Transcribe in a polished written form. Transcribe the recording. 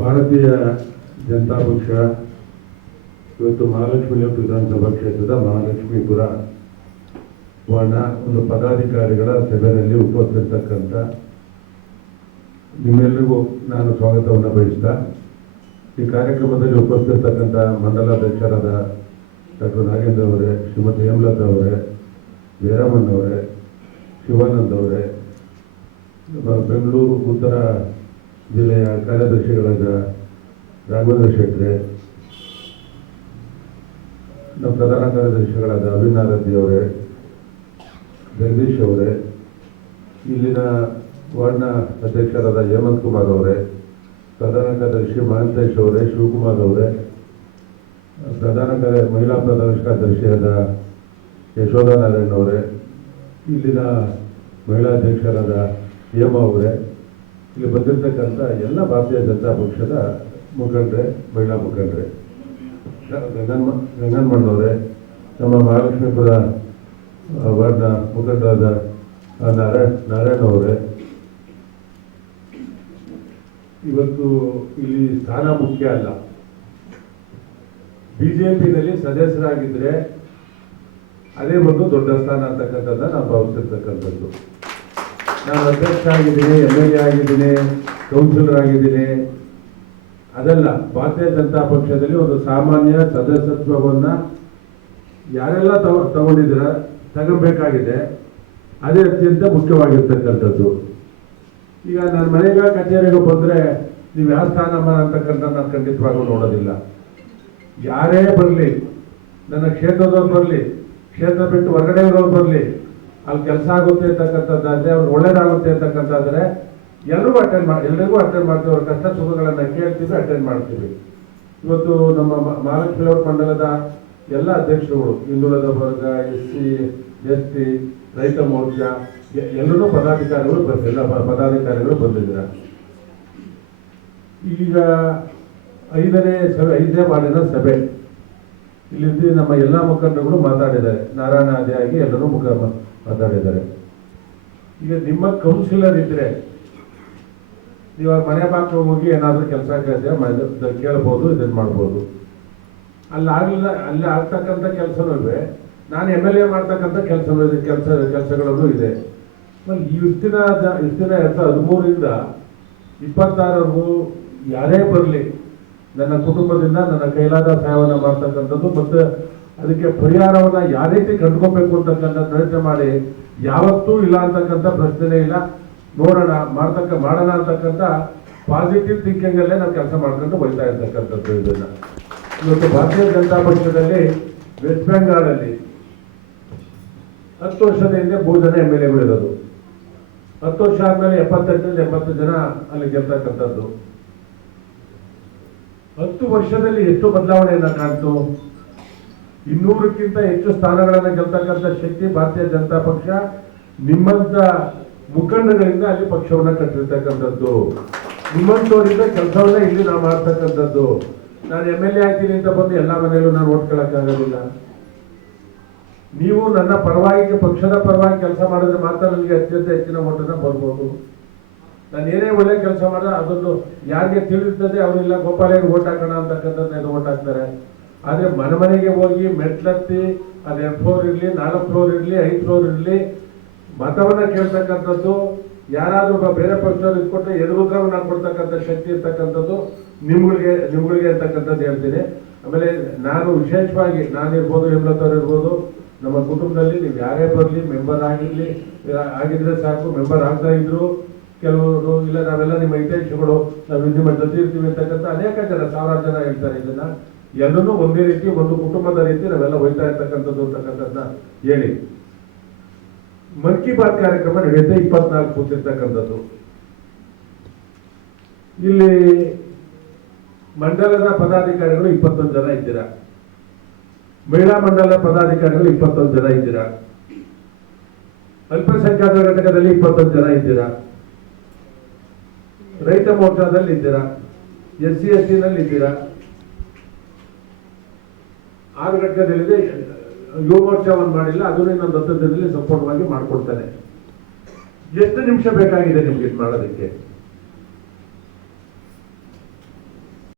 ಭಾರತೀಯ ಜನತಾ ಪಕ್ಷ ಇವತ್ತು ಮಹಾಲಕ್ಷ್ಮಿ ವಿಧಾನಸಭಾ ಕ್ಷೇತ್ರದ ಮಹಾಲಕ್ಷ್ಮೀಪುರ ವಾರ್ಡ್ನ ಒಂದು ಪದಾಧಿಕಾರಿಗಳ ಸಭೆಯಲ್ಲಿ ಉಪಸ್ಥಿತಕ್ಕಂಥ ನಿಮ್ಮೆಲ್ಲರಿಗೂ ನಾನು ಸ್ವಾಗತವನ್ನು ಬಯಸ್ತಾ ಈ ಕಾರ್ಯಕ್ರಮದಲ್ಲಿ ಉಪಸ್ಥಿತಕ್ಕಂಥ ಮಂಡಲಾಧ್ಯಕ್ಷರಾದ ಡಾಕ್ಟರ್ ನಾಗೇಂದ್ರ ಅವರೇ, ಶ್ರೀಮತಿ ಹೇಮಲತಾ ಅವರೇ, ವೀರಮ್ಮನ್ ಅವರೇ, ಶಿವಾನಂದ್ ಅವರೇ, ಬೆಂಗಳೂರು ಉತ್ತರ ಜಿಲ್ಲೆಯ ಕಾರ್ಯದರ್ಶಿಗಳಾದ ರಾಘವೇಂದ್ರ ಶೆಟ್ರೆ, ನಮ್ಮ ಪ್ರಧಾನ ಕಾರ್ಯದರ್ಶಿಗಳಾದ ಅಭಿನಾರಥಿ ಅವರೇ, ಜಗದೀಶ್ ಅವರೇ, ಇಲ್ಲಿನ ವಾರ್ಡ್ನ ಅಧ್ಯಕ್ಷರಾದ ಹೇಮಂತ್ ಕುಮಾರ್ ಅವರೇ, ಪ್ರಧಾನ ಕಾರ್ಯದರ್ಶಿ ಮಹಂತೇಶ್ ಅವರೇ, ಶಿವಕುಮಾರ್ ಅವರೇ, ಮಹಿಳಾ ಪ್ರಧಾನ ಕಾರ್ಯದರ್ಶಿಯಾದ ಯಶೋಧ ನಾರಾಯಣ್ ಅವರೇ, ಇಲ್ಲಿನ ಮಹಿಳಾ ಅಧ್ಯಕ್ಷರಾದ ಹೇಮಾ ಅವರೇ, ಇಲ್ಲಿ ಬಂದಿರತಕ್ಕಂಥ ಎಲ್ಲ ಭಾರತೀಯ ಜನತಾ ಪಕ್ಷದ ಮುಖಂಡರೇ, ಮಹಿಳಾ ಮುಖಂಡರೇ, ಗಂಗನ್ಮಣ್ಣವರೇ, ನಮ್ಮ ಮಹಾಲಕ್ಷ್ಮೀಪುರ ವಾರ್ಡ್ನ ಮುಖಂಡರಾದ ನಾರಾಯಣ ಅವರೇ, ಇವತ್ತು ಇಲ್ಲಿ ಸ್ಥಾನ ಮುಖ್ಯ ಅಲ್ಲ. ಬಿಜೆಪಿನಲ್ಲಿ ಸದಸ್ಯರಾಗಿದ್ದರೆ ಅದೇ ಒಂದು ದೊಡ್ಡ ಸ್ಥಾನ ಅಂತಕ್ಕಂಥದ್ದನ್ನ ನಾವು ಭಾವಿಸಿರ್ತಕ್ಕಂಥದ್ದು. ನಾನು ಅಧ್ಯಕ್ಷ ಆಗಿದ್ದೀನಿ, MLA ಆಗಿದ್ದೀನಿ, ಕೌನ್ಸಿಲರ್ ಆಗಿದ್ದೀನಿ, ಅದಲ್ಲ. ಭಾರತೀಯ ಜನತಾ ಪಕ್ಷದಲ್ಲಿ ಒಂದು ಸಾಮಾನ್ಯ ಸದಸ್ಯತ್ವವನ್ನು ಯಾರೆಲ್ಲ ತಗೊಂಡಿದ್ದೀರ ತಗೋಬೇಕಾಗಿದೆ. ಅದೇ ಅತ್ಯಂತ ಮುಖ್ಯವಾಗಿರ್ತಕ್ಕಂಥದ್ದು. ಈಗ ನನ್ನ ಮನೆಗ ಕಚೇರಿಗೆ ಬಂದರೆ ನೀವು ಯಾವ ಸ್ಥಾನಮಾನ ಅಂತಕ್ಕಂಥ ನಾನು ಖಂಡಿತವಾಗೂ ನೋಡೋದಿಲ್ಲ. ಯಾರೇ ಬರಲಿ, ನನ್ನ ಕ್ಷೇತ್ರದವ್ರು ಬರಲಿ, ಕ್ಷೇತ್ರ ಬಿಟ್ಟು ಹೊರಗಡೆ ಇರೋರು ಬರಲಿ, ಅಲ್ಲಿ ಕೆಲಸ ಆಗುತ್ತೆ ಅಂತಕ್ಕಂಥದ್ದಾದರೆ, ಅವ್ರು ಒಳ್ಳೇದಾಗುತ್ತೆ ಅಂತಕ್ಕಂಥದ್ರೆ ಎಲ್ಲರಿಗೂ ಅಟೆಂಡ್ ಮಾಡ್ತೀವಿ. ಅವ್ರ ಕಷ್ಟ ಸುಖಗಳನ್ನು ಕೇಳ್ತೀವಿ, ಅಟೆಂಡ್ ಮಾಡ್ತೀವಿ. ಇವತ್ತು ನಮ್ಮ ಮಹಾಲಕ್ಷ್ಮಿ ಮಂಡಲದ ಎಲ್ಲ ಅಧ್ಯಕ್ಷರುಗಳು, ಹಿಂದುಳಿದ ವರ್ಗ, SC, ST, ರೈತ ಮೋರ್ಚಾ ಎಲ್ಲರೂ ಪದಾಧಿಕಾರಿಗಳು ಬಂದಿದ್ದಾರೆ. ಈಗ ಐದನೇ ವಾರ್ಡಿನ ಸಭೆ ಇಲ್ಲಿ ನಮ್ಮ ಎಲ್ಲ ಮುಖಂಡರುಗಳು ಮಾತಾಡಿದ್ದಾರೆ. ನಾರಾಯಣ ಆದಿಯಾಗಿ ಎಲ್ಲರೂ ಮಾತಾಡಿದ್ದಾರೆ. ಈಗ ನಿಮ್ಮ ಕೌನ್ಸಿಲರ್ ಇದ್ರೆ ನೀವು ಮನೆ ಬಾಗಿಲು ಹೋಗಿ ಏನಾದರೂ ಕೆಲಸ ಕೇಳ್ಬೋದು, ಇದನ್ನು ಮಾಡ್ಬೋದು. ಅಲ್ಲಿ ಆಗ್ತಕ್ಕಂಥ ಕೆಲಸನೂ ಇವೆ, ನಾನು MLA ಮಾಡ್ತಕ್ಕಂಥ ಕೆಲಸಗಳೂ ಇದೆ. ಇಷ್ಟಿನ 2013ರಿಂದ 26ವರೆಗೂ ಯಾರೇ ಬರಲಿ ನನ್ನ ಕುಟುಂಬದಿಂದ ನನ್ನ ಕೈಲಾದ ಸಹಾಯವನ್ನು ಮಾಡ್ತಕ್ಕಂಥದ್ದು ಮತ್ತು ಅದಕ್ಕೆ ಪರಿಹಾರವನ್ನು ಯಾವ ರೀತಿ ಕಂಡುಕೋಬೇಕು ಅಂತಕ್ಕಂಥ ಪ್ರಯತ್ನ ಮಾಡಿ ಯಾವತ್ತೂ ಇಲ್ಲ ಅಂತಕ್ಕಂಥ ಪ್ರಶ್ನೆನೇ ಇಲ್ಲ. ನೋಡೋಣ, ಮಾಡೋಣ ಅಂತಕ್ಕಂಥ ಪಾಸಿಟಿವ್ ಥಿಂಕಿಂಗಲ್ಲೇ ನಾವು ಕೆಲಸ ಮಾಡ್ಕೊಂಡು ಹೋಗ್ತಾ ಇರ್ತಕ್ಕಂಥದ್ದು. ಇದನ್ನು ಇವತ್ತು ಭಾರತೀಯ ಜನತಾ ಪಕ್ಷದಲ್ಲಿ ವೆಸ್ಟ್ ಬೆಂಗಾಲಲ್ಲಿ 10 ವರ್ಷದ ಹಿಂದೆ 3 ಜನ MLAಗಳು ಇರೋದು. 10 ವರ್ಷ ಆದಮೇಲೆ 78ರಿಂದ 80 ಜನ ಅಲ್ಲಿ ಗೆಲ್ತಕ್ಕಂಥದ್ದು. 10 ವರ್ಷದಲ್ಲಿ ಎಷ್ಟು ಬದಲಾವಣೆಯನ್ನು ಕಾಣ್ತು. 200ಕ್ಕಿಂತ ಹೆಚ್ಚು ಸ್ಥಾನಗಳನ್ನು ಗೆಲ್ತಕ್ಕಂಥ ಶಕ್ತಿ ಭಾರತೀಯ ಜನತಾ ಪಕ್ಷ ನಿಮ್ಮಂತ ಮುಖಂಡಗಳಿಂದ ಅಲ್ಲಿ ಪಕ್ಷವನ್ನು ಕಟ್ಟಿರ್ತಕ್ಕಂಥದ್ದು. ನಿಮ್ಮಂತವರಿಂದ ಕೆಲಸವನ್ನ ಇಲ್ಲಿ ನಾವು ಮಾಡ್ತಕ್ಕಂಥದ್ದು. ನಾನು MLA ಆಗ್ತೀನಿ ಅಂತ ಬಂದು ಎಲ್ಲ ಮನೆಯಲ್ಲೂ ನಾನು ಓಟ್ಕೊಳ್ಳೋಕ್ಕಾಗೋದಿಲ್ಲ. ನೀವು ನನ್ನ ಪರವಾಗಿ, ಪಕ್ಷದ ಪರವಾಗಿ ಕೆಲಸ ಮಾಡಿದ್ರೆ ಮಾತ್ರ ನನಗೆ ಅತ್ಯಂತ ಹೆಚ್ಚಿನ ಓಟನ್ನು ಬರ್ಬೋದು. ನಾನು ಏನೇ ಒಳ್ಳೆ ಕೆಲಸ ಮಾಡಿದ್ರೆ ಅದನ್ನು ಯಾರಿಗೆ ತಿಳಿರ್ತದೆ ಅವರೆಲ್ಲ ಗೋಪಾಲಯ್ಯ ಓಟ್ ಹಾಕೋಣ ಅಂತಕ್ಕಂಥದ್ದು ಓಟ್ ಹಾಕ್ತಾರೆ. ಆದರೆ ಮನೆಗೆ ಹೋಗಿ ಮೆಟ್ಲತ್ತಿ ಅದು 2 ಫ್ಲೋರ್ ಇರಲಿ, 4 ಫ್ಲೋರ್ ಇರಲಿ, 5 ಫ್ಲೋರ್ ಇರಲಿ, ಮತವನ್ನು ಕೇಳ್ತಕ್ಕಂಥದ್ದು, ಯಾರಾದರೂ ಬೇರೆ ಪಕ್ಷದವ್ರು ಇಟ್ಕೊಟ್ರೆ ಎದುರುದ್ರವನ್ನು ಕೊಡ್ತಕ್ಕಂಥ ಶಕ್ತಿ ಇರ್ತಕ್ಕಂಥದ್ದು ನಿಮ್ಗಳಿಗೆ ಅಂತಕ್ಕಂಥದ್ದು ಹೇಳ್ತೀನಿ. ಆಮೇಲೆ ನಾನು ವಿಶೇಷವಾಗಿ ನಾನಿರ್ಬೋದು, ಹೇಮಲತಾ ಇರ್ಬೋದು, ನಮ್ಮ ಕುಟುಂಬದಲ್ಲಿ ನೀವು ಯಾರೇ ಬರಲಿ, ಮೆಂಬರ್ ಆಗಿದ್ರೆ ಸಾಕು, ಮೆಂಬರ್ ಆಗ್ತಾ ಇದ್ರು ಕೆಲವರು, ಇಲ್ಲ ನಾವೆಲ್ಲ ನಿಮ್ಮ ಹಿತೈಷಿಗಳು, ನಾವು ನಿಮ್ಮ ಜೊತೆ ಇರ್ತೀವಿ ಅಂತಕ್ಕಂಥ ಅನೇಕ ಜನ, 1000 ಜನ ಹೇಳ್ತಾರೆ. ಇದನ್ನ ಎಲ್ಲರೂ ಒಂದೇ ರೀತಿ, ಒಂದು ಕುಟುಂಬದ ರೀತಿ ನಾವೆಲ್ಲ ಹೋಗ್ತಾ ಇರ್ತಕ್ಕಂಥದ್ದು ಅಂತಕ್ಕಂಥದ್ದನ್ನ ಹೇಳಿ. ಮನ್ ಕಿ ಬಾತ್ ಕಾರ್ಯಕ್ರಮ ನಡೆಯುತ್ತೆ 24 ಕೂತಿರ್ತಕ್ಕಂಥದ್ದು. ಇಲ್ಲಿ ಮಂಡಲದ ಪದಾಧಿಕಾರಿಗಳು 21 ಜನ ಇದ್ದೀರಾ, ಮಹಿಳಾ ಮಂಡಲದ ಪದಾಧಿಕಾರಿಗಳು 21 ಜನ ಇದ್ದೀರಾ, ಅಲ್ಪಸಂಖ್ಯಾತರ ಘಟಕದಲ್ಲಿ 21 ಜನ ಇದ್ದೀರಾ, ರೈತ ಮೋರ್ಚಾದಲ್ಲಿ ಇದ್ದೀರಾ, SC ST ನಲ್ಲಿ ಇದ್ದೀರಾ, 6 ಘಟಕದಲ್ಲಿದೆ. ಯುವ ಮೋರ್ಚಾ ಒಂದು ಮಾಡಿಲ್ಲ, ಅದನ್ನು ಇನ್ನೊಂದು 10 ದಿನದಲ್ಲಿ ಸಂಪೂರ್ಣವಾಗಿ ಮಾಡ್ಕೊಡ್ತಾನೆ. ಎಷ್ಟು ನಿಮಿಷ ಬೇಕಾಗಿದೆ ನಿಮ್ಗೆ ಇದು ಮಾಡೋದಕ್ಕೆ?